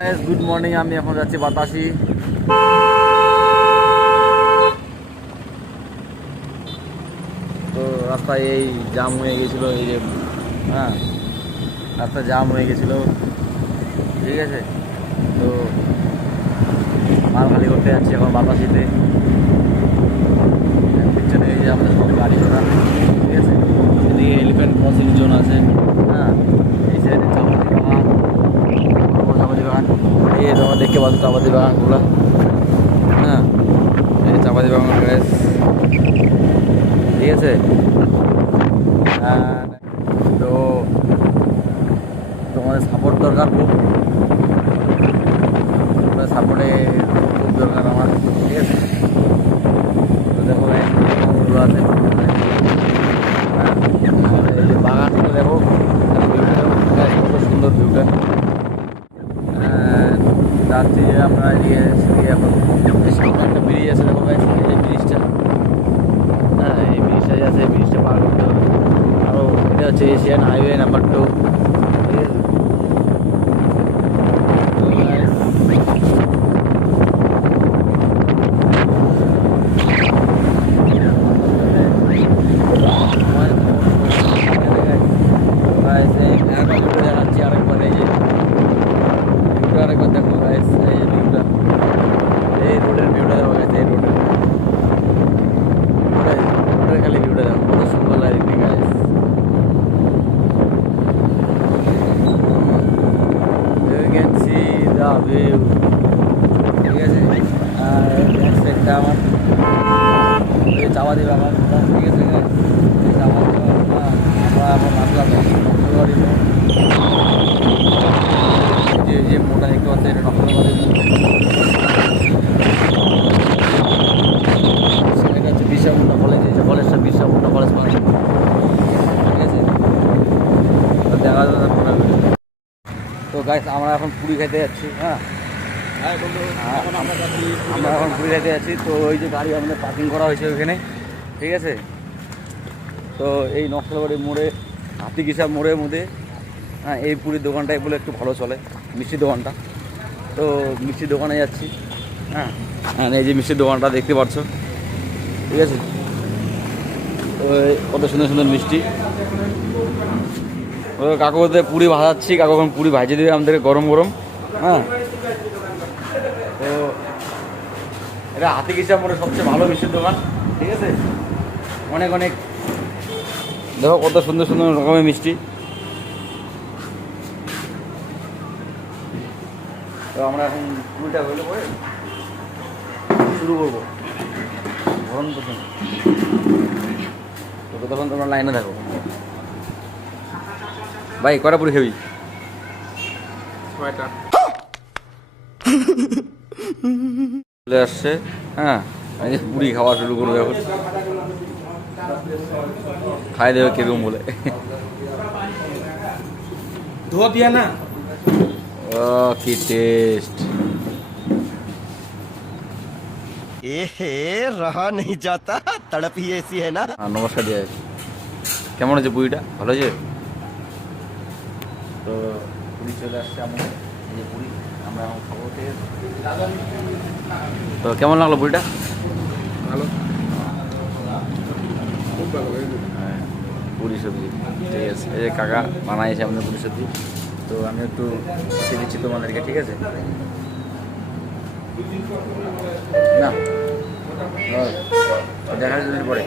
Good morning. আমি এখন যাচ্ছি বাতাসি। তো রাস্তায় এই জাম হয়ে গেছিলো, এই যে রাস্তা জাম হয়ে গেছিলো, ঠিক আছে। তো মাল খালি করতে যাচ্ছি এখন বাতাসিতে। পিছনে এই যে আমাদের সব গাড়ি ঘোড়া, ঠিক আছে। এদিকে এলিফ্যান্ট ক্রসিং জোন আছে, এই সাইডে চাপাতি বাগান, চাপাতি বাগান, এই তোমার দেখতে পাচ্ছ চাপাতি বাগানগুলো, এই চাপাতি বাগান গ্যাস, ঠিক আছে। তো তোমাদের সাপোর্ট দরকার, খুব সাপোর্টে খুব দরকার আমার, ঠিক আছে। তো দেখো বাগানগুলো আছে, এই যে বাগানগুলো দেখো, ভিউটা দেখো, কত সুন্দর ভিউটা। যাচ্ছি আমরা এদিকে এখন সামনে একটা ব্রিজ আছে, দেখো গাইস, এই যে ব্রিজটা, এই ব্রিজটা আছে, ব্রিজটা পার করতে হবে। আরও এটা হচ্ছে এশিয়ান হাইওয়ে নাম্বার 2, ঠিক আছে। দেখাচ্ছি আরেকবার, এই যে ভিউটা আরেকবার দেখো গাইস, এই যে ভিউটা, এই রোডের ভিউটা দেখো গাইস, এই রোডের খালি ভিউটা দেখো, কত সুন্দর লাগে guys. You can see the view, ঠিক আছে। আর ব্যাক সাইডটা আমার এই চাপাতি বাগান, ঠিক আছে। এই চাপাতি বাগান আমরা এখন আসলাম নকশালবাড়ি মোড়। যে মোড়টা দেখতে পাচ্ছি, এটা নকশালবাড়ি মোড়। সেটা হচ্ছে বিরসামুন্ডা কলেজ, এই যে কলেজটা বিরসামুন্ডা কলেজ, ঠিক আছে। দেখা যাবে না। তো গাইস আমরা এখন পুরী খেতে যাচ্ছি, আমরা এখন পুরী খেতে যাচ্ছি। তো ওই যে গাড়ি আমাদের পার্কিং করা হয়েছে ওইখানে, ঠিক আছে। তো এই নকশালবাড়ি মোড়ে, হাতিকিসা মোড়ের মধ্যে, এই পুরীর দোকানটাই বলে একটু ভালো চলে, মিষ্টির দোকানটা। তো মিষ্টির দোকানে যাচ্ছি, এই যে মিষ্টির দোকানটা দেখতে পাচ্ছ, ঠিক আছে। ওই কত সুন্দর সুন্দর মিষ্টি। কাকু ওদের পুরি ভাজাচ্ছি, কাকু এখন পুরি ভাজিয়ে দেবে আমাদেরকে গরম গরম, তো এটা হাতিকিসা মোড়ে সবচেয়ে ভালো মিষ্টির দোকান, ঠিক আছে। অনেক অনেক দেখো কত সুন্দর সুন্দর রকমের মিষ্টি। তো আমরা এখন পুরিটা হইলে পরে শুরু করবো গরম তখন। তো তখন তোমরা লাইনে থাকো। ভাই কটা পুরি খাবি? 6টা চলে আসছে, পুরি খাওয়া শুরু করবো এখন। খাই দেবে কিরকম বলে, ধোয়া দিয়া না, কি টেস্ট। रहा नहीं जाता, तड़प ही ऐसी है ना। নমস্কার দিয়ে কেমন আছে পুরিটা? ভালো আছে। তো পুরি চলে আসছে আমাদের, এই যে পুরি আমরা এখন খাবো। তো কেমন লাগলো পুরিটা? ভালো, খুব ভালো। পুরি সবজি, ঠিক আছে। এই যে কাকা বানাইছে আমাদের পুরি সবজি। তো আমি একটু দিচ্ছি তোমাদেরকে, ঠিক আছে। না দেখার জন্য পরে